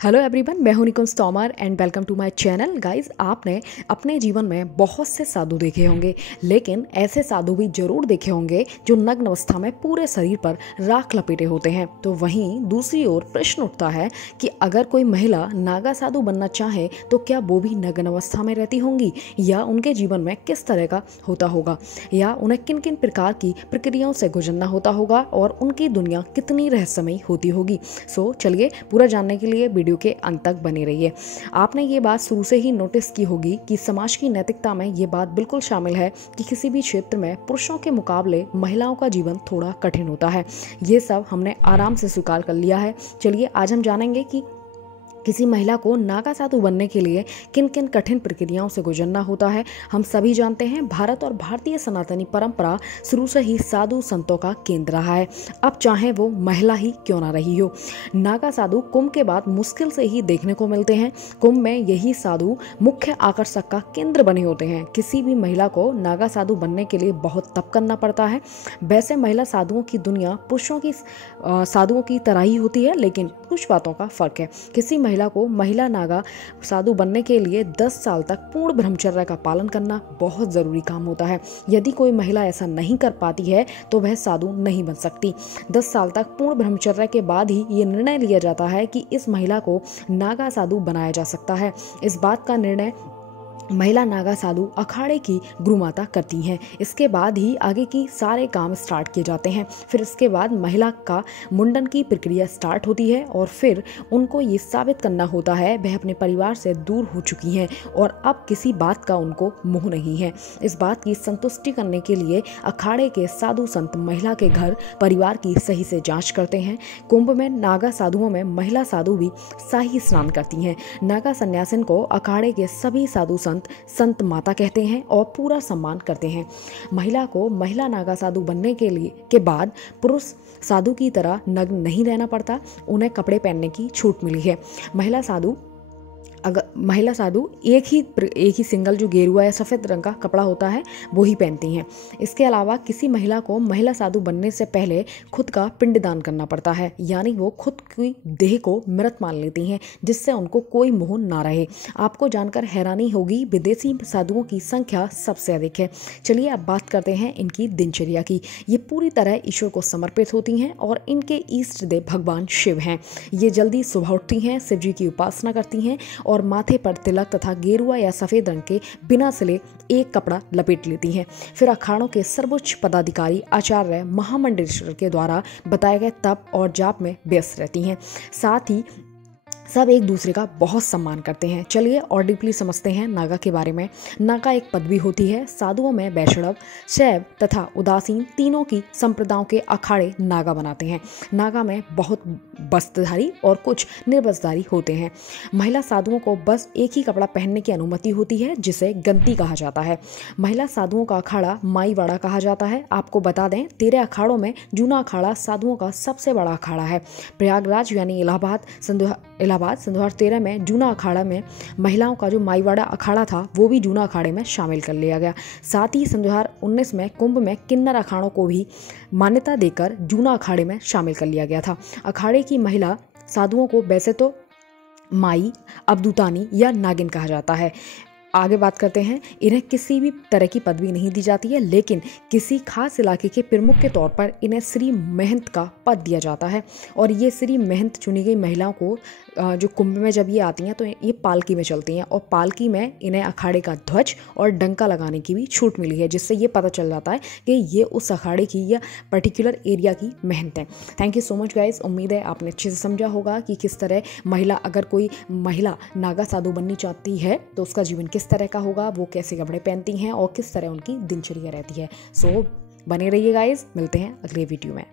Hello everyone, मैं हूं Nikunj Tomar and welcome to my channel. Guys, आपने अपने जीवन में बहुत से साधु देखे होंगे, लेकिन ऐसे साधु भी जरूर देखे होंगे जो नग्न अवस्था में पूरे शरीर पर राख लपेटे होते हैं। तो वहीं दूसरी ओर प्रश्न उठता है कि अगर कोई महिला नागा साधु बनना चाहे तो क्या वो भी नग्न अवस्था में रहती होंगी, या उनके जीवन में किस तरह का होता होगा, या उन्हें किन किन प्रकार की प्रक्रियाओं से गुजरना होता होगा और उनकी दुनिया कितनी रहस्यमयी होती होगी। सो चलिए, पूरा जानने के लिए वीडियो के अंत तक बने रहिए। आपने ये बात शुरू से ही नोटिस की होगी कि समाज की नैतिकता में ये बात बिल्कुल शामिल है कि किसी भी क्षेत्र में पुरुषों के मुकाबले महिलाओं का जीवन थोड़ा कठिन होता है। ये सब हमने आराम से स्वीकार कर लिया है। चलिए, आज हम जानेंगे कि किसी महिला को नागा साधु बनने के लिए किन किन कठिन प्रक्रियाओं से गुजरना होता है। हम सभी जानते हैं, भारत और भारतीय सनातनी परंपरा शुरू से ही साधु संतों का केंद्र रहा है, अब चाहे वो महिला ही क्यों ना रही हो। नागा साधु कुंभ के बाद मुश्किल से ही देखने को मिलते हैं। कुंभ में यही साधु मुख्य आकर्षक का केंद्र बने होते हैं। किसी भी महिला को नागा साधु बनने के लिए बहुत तप करना पड़ता है। वैसे महिला साधुओं की दुनिया पुरुषों की साधुओं की तरह ही होती है, लेकिन कुछ बातों का फर्क है। किसी महिला को महिला नागा साधु बनने के लिए 10 साल तक पूर्ण ब्रह्मचर्य का पालन करना बहुत जरूरी काम होता है। यदि कोई महिला ऐसा नहीं कर पाती है तो वह साधु नहीं बन सकती। 10 साल तक पूर्ण ब्रह्मचर्य के बाद ही ये निर्णय लिया जाता है कि इस महिला को नागा साधु बनाया जा सकता है। इस बात का निर्णय महिला नागा साधु अखाड़े की गुरुमाता करती हैं। इसके बाद ही आगे की सारे काम स्टार्ट किए जाते हैं। फिर इसके बाद महिला का मुंडन की प्रक्रिया स्टार्ट होती है और फिर उनको ये साबित करना होता है वह अपने परिवार से दूर हो चुकी हैं और अब किसी बात का उनको मोह नहीं है। इस बात की संतुष्टि करने के लिए अखाड़े के साधु संत महिला के घर परिवार की सही से जाँच करते हैं। कुंभ में नागा साधुओं में महिला साधु भी शाही स्नान करती हैं। नागा सन्यासिन को अखाड़े के सभी साधु संत माता कहते हैं और पूरा सम्मान करते हैं। महिला को महिला नागा साधु बनने के बाद पुरुष साधु की तरह नग्न नहीं रहना पड़ता। उन्हें कपड़े पहनने की छूट मिली है। महिला साधु एक ही सिंगल जो गेरुआ या सफ़ेद रंग का कपड़ा होता है वो ही पहनती हैं। इसके अलावा किसी महिला को महिला साधु बनने से पहले खुद का पिंडदान करना पड़ता है, यानी वो खुद की देह को मृत मान लेती हैं, जिससे उनको कोई मोह ना रहे। आपको जानकर हैरानी होगी, विदेशी साधुओं की संख्या सबसे अधिक है। चलिए, अब बात करते हैं इनकी दिनचर्या की। ये पूरी तरह ईश्वर को समर्पित होती हैं और इनके इष्ट देव भगवान शिव हैं। ये जल्दी सुबह उठती हैं, शिव जी की उपासना करती हैं और माथे पर तिलक तथा गेरुआ या सफेद रंग के बिना सिले एक कपड़ा लपेट लेती हैं। फिर अखाड़ों के सर्वोच्च पदाधिकारी आचार्य महामंडलेश्वर के द्वारा बताए गए तप और जाप में व्यस्त रहती हैं। साथ ही सब एक दूसरे का बहुत सम्मान करते हैं। चलिए और डीपली समझते हैं नागा के बारे में। नागा एक पदवी होती है। साधुओं में वैष्णव, शैव तथा उदासीन तीनों की संप्रदायों के अखाड़े नागा बनाते हैं। नागा में बहुत वस्त्रधारी और कुछ निर्वस्त्रधारी होते हैं। महिला साधुओं को बस एक ही कपड़ा पहनने की अनुमति होती है, जिसे गंती कहा जाता है। महिला साधुओं का अखाड़ा माईवाड़ा कहा जाता है। आपको बता दें, 13 अखाड़ों में जूना अखाड़ा साधुओं का सबसे बड़ा अखाड़ा है। प्रयागराज यानी इलाहाबाद सन 2013 में जूना अखाड़ा में महिलाओं का जो माईवाड़ा अखाड़ा था वो भी जूना अखाड़े में शामिल कर लिया गया। साथ ही सन 2019 में कुंभ में किन्नर अखाड़ों को भी मान्यता देकर जूना अखाड़े में शामिल कर लिया गया था। अखाड़े की महिला साधुओं को वैसे तो माई, अबदूतानी या नागिन कहा जाता है। आगे बात करते हैं, इन्हें किसी भी तरह की पदवी नहीं दी जाती है, लेकिन किसी खास इलाके के प्रमुख के तौर पर इन्हें श्री महंत का पद दिया जाता है। और ये श्री महंत चुनी गई महिलाओं को जो कुंभ में जब ये आती हैं तो ये पालकी में चलती हैं, और पालकी में इन्हें अखाड़े का ध्वज और डंका लगाने की भी छूट मिली है, जिससे ये पता चल जाता है कि ये उस अखाड़े की या पर्टिकुलर एरिया की महंत है। Thank you so much guys. उम्मीद है आपने अच्छे से समझा होगा कि किस तरह अगर कोई महिला नागा साधु बननी चाहती है तो उसका जीवन किस तरह का होगा, वो कैसे कपड़े पहनती हैं और किस तरह उनकी दिनचर्या रहती है। सो बने रहिए गाइज, मिलते हैं अगले वीडियो में।